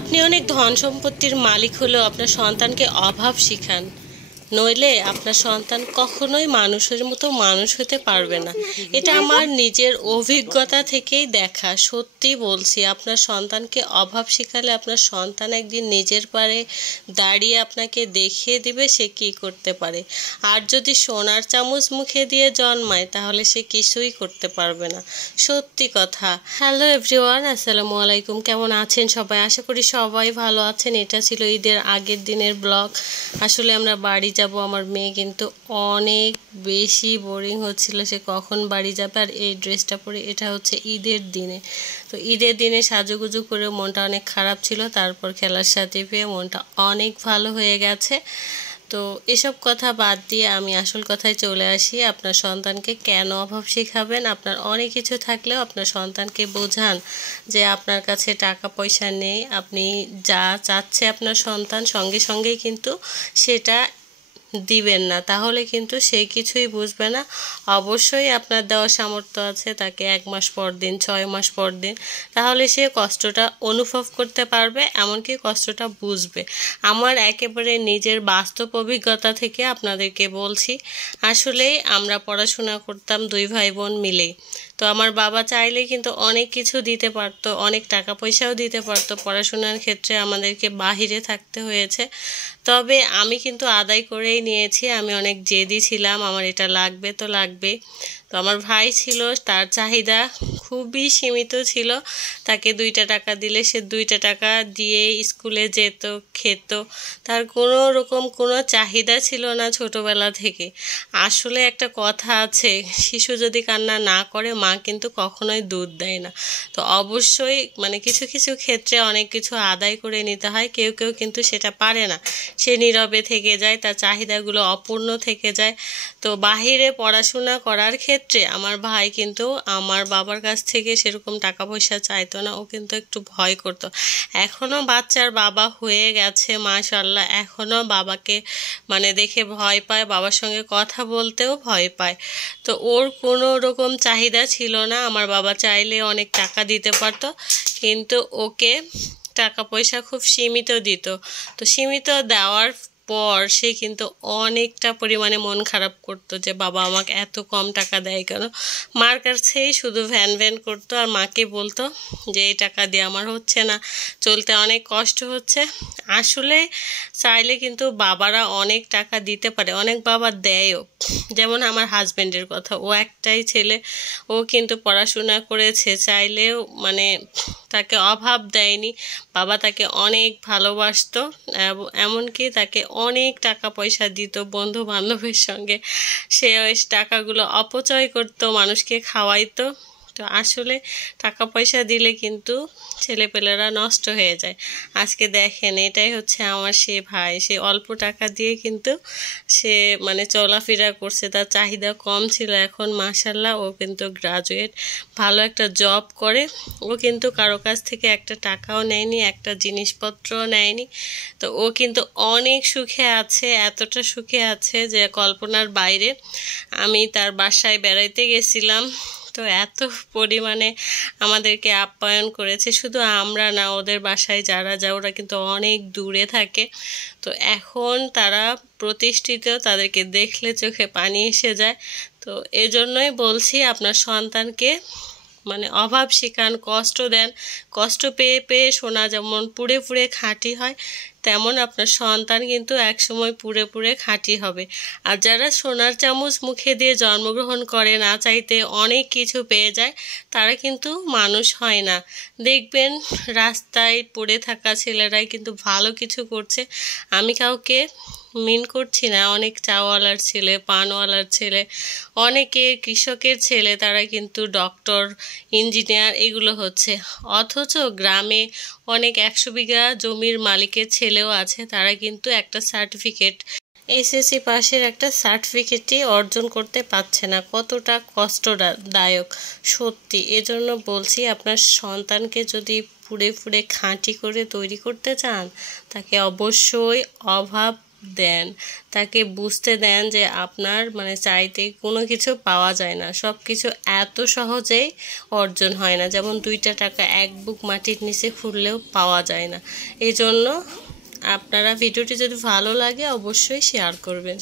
আপনি অনেক ধন সম্পত্তির মালিক হলেও আপনার সন্তানকে অভাব শিখান, নইলে আপনার সন্তান কখনোই মানুষের মতো মানুষ হতে পারবে না। এটা আমার নিজের অভিজ্ঞতা থেকেই দেখা। সত্যি বলছি, আপনার সন্তানকে অভাব শিখালে আপনার সন্তান একদিন নিজের পায়ে দাঁড়িয়ে আপনাকে দেখিয়ে দিবে সে কি করতে পারে। আর যদি সোনার চামচ মুখে দিয়ে জন্মায় তাহলে সে কিছুই করতে পারবে না। সত্যি কথা। হ্যালো এভরিওয়ান, আসসালামু আলাইকুম। কেমন আছেন সবাই? আশা করি সবাই ভালো আছেন। এটা ছিল ঈদের আগের দিনের ব্লগ। আসলে আমরা বাড়ি যাব। আমার মেয়ে কিন্তু অনেক বেশি বোরিং হচ্ছিল, সে কখন বাড়ি যাবে। আর এই ড্রেসটা পরে, এটা হচ্ছে ঈদের দিনে। তো ঈদের দিনে সাজুগুজু করে মনটা অনেক খারাপ ছিল, তারপর খেলার সাথে পেয়ে মনটা অনেক ভালো হয়ে গেছে। তো এসব কথা বাদ দিয়ে আমি আসল কথায় চলে আসি। আপনার সন্তানকে কেন অভাব শেখাবেন? আপনার অনেক কিছু থাকলেও আপনার সন্তানকে বোঝান যে আপনার কাছে টাকা পয়সা নেই, আপনি যা চাচ্ছে আপনার সন্তান সঙ্গে সঙ্গেই কিন্তু সেটা দিবেন না, তাহলে কিন্তু সে কিছুই বুঝবে না। অবশ্যই আপনার দেওয়ার সামর্থ্য আছে, তাকে 1 মাস পর দিন, 6 মাস পর দিন, তাহলে সে কষ্টটা অনুভব করতে পারবে, এমনকি কষ্টটা বুঝবে। আমার একেবারে নিজের বাস্তব অভিজ্ঞতা থেকে আপনাদেরকে বলছি। আসলেই আমরা পড়াশোনা করতাম 2 ভাই বোন মিলেই। তো আমার বাবা চাইলে কিন্তু অনেক কিছু দিতে পারতো, অনেক টাকা পয়সাও দিতে পারতো। পড়াশোনার ক্ষেত্রে আমাদেরকে বাহিরে থাকতে হয়েছে, তবে আমি কিন্তু আদায় করেই নিয়েছি। আমি অনেক জেদি ছিলাম, আমার এটা লাগবে তো লাগবে। তো আমার ভাই ছিল, তার চাহিদা খুবই সীমিত ছিল। তাকে 2টা টাকা দিলে সে 2টা টাকা দিয়ে স্কুলে যেত, খেত। তার কোনো রকম কোনো চাহিদা ছিল না ছোটোবেলা থেকে। আসলে একটা কথা আছে, শিশু যদি কান্না না করে মা কিন্তু কখনোই দুধ দেয় না। তো অবশ্যই কিছু কিছু ক্ষেত্রে অনেক কিছু আদায় করে নিতে হয়। কেউ কেউ কিন্তু সেটা পারে না, সে নীরবে থেকে যায়, তার চাহিদাগুলো অপূর্ণ থেকে যায়। তো বাহিরে পড়াশোনা করার ক্ষেত্রে আমার ভাই কিন্তু আমার বাবার কাছ থেকে সেরকম টাকা পয়সা চাইতো না, ও কিন্তু একটু ভয় করতো। এখনও বাচ্চার বাবা হয়ে গেছে মাশাআল্লাহ, এখনও বাবাকে দেখে ভয় পায়, বাবার সঙ্গে কথা বলতেও ভয় পায়। তো ওর কোনো রকম চাহিদা ছিল না। আমার বাবা চাইলে অনেক টাকা দিতে পারতো, কিন্তু ওকে টাকা পয়সা খুব সীমিত দিত। তো সীমিত দেওয়ার পর সে কিন্তু অনেকটা পরিমাণে মন খারাপ করতো যে বাবা আমাকে এত কম টাকা দেয় কেন। মার কাছেই শুধু ভ্যান ভ্যান করতো আর মাকে বলতো যে এই টাকা দিয়ে আমার হচ্ছে না, চলতে অনেক কষ্ট হচ্ছে। আসলে চাইলে কিন্তু বাবারা অনেক টাকা দিতে পারে, অনেক বাবা দেয়ও। যেমন আমার হাজব্যান্ডের কথা, ও একটাই ছেলে, ও কিন্তু পড়াশোনা করেছে, চাইলেও তাকে অভাব দেয়নি। বাবা তাকে অনেক ভালোবাসতো, এমনকি তাকে অনেক টাকা পয়সা দিত বন্ধু বান্ধবের সঙ্গে। সে ওই টাকাগুলো অপচয় করতো, মানুষকে খাওয়াইতো। তো আসলে টাকা পয়সা দিলে কিন্তু ছেলেপেলেরা নষ্ট হয়ে যায়। আজকে দেখেন, এটাই হচ্ছে আমার সে ভাই, সে অল্প টাকা দিয়ে কিন্তু সে চলাফেরা করছে। তার চাহিদা কম ছিল, এখন মাশাআল্লাহ ও কিন্তু গ্রাজুয়েট, ভালো একটা জব করে। ও কিন্তু কারো কাছ থেকে একটা টাকাও নেয়নি, একটা জিনিসপত্রও নেয়নি। তো ও কিন্তু অনেক সুখে আছে, এতটা সুখে আছে যে কল্পনার বাইরে। আমি তার বাসায় বেড়াইতে গেছিলাম, তো এত পরিমাণে আমাদেরকে আপ্যায়ন করেছে। শুধু আমরা না, ওদের বাসায় যারা যায় ওরা কিন্তু অনেক দূরে থাকে। তো এখন তারা প্রতিষ্ঠিত, তাদেরকে দেখলে চোখে পানি এসে যায়। তো এজন্যই বলছি, আপনার সন্তানকে অভাব শিখান, কষ্ট দেন। কষ্ট পেয়ে পেয়ে সোনা যেমন পুড়ে পুড়ে খাঁটি হয়, তেমন আপনার সন্তান কিন্তু একসময় পুড়ে পুড়ে খাঁটি হবে। আর যারা সোনার চামচ মুখে দিয়ে জন্মগ্রহণ করে, না চাইতে অনেক কিছু পেয়ে যায়, তারা কিন্তু মানুষ হয় না। দেখবেন রাস্তায় পড়ে থাকা ছেলেরাই কিন্তু ভালো কিছু করছে। আমি কাউকে মিন করছি না, অনেক চাওয়ালার ছেলে, পানওয়ালার ছেলে, অনেকে কৃষকের ছেলে, তারা কিন্তু ডক্টর, ইঞ্জিনিয়ার এগুলো হচ্ছে। অথচ গ্রামে অনেক 100 বিঘা জমির মালিকের ছেলেও আছে, তারা কিন্তু একটা সার্টিফিকেট, এসএসসি পাশের একটা সার্টিফিকেটই অর্জন করতে পারছে না। কতটা কষ্টদায়ক সত্যি। এজন্য বলছি, আপনার সন্তানকে যদি পুড়ে পুড়ে খাঁটি করে তৈরি করতে চান, তাকে অবশ্যই অভাব দেন, তাকে বুঝতে দেন যে আপনার মানে চাইতে কোনো কিছু পাওয়া যায় না, সব কিছু এত সহজেই অর্জন হয় না। যেমন 2টা টাকা এক বুক মাটির নিচে খুঁড়লেও পাওয়া যায় না। এই জন্য আপনারা ভিডিওটি যদি ভালো লাগে অবশ্যই শেয়ার করবেন।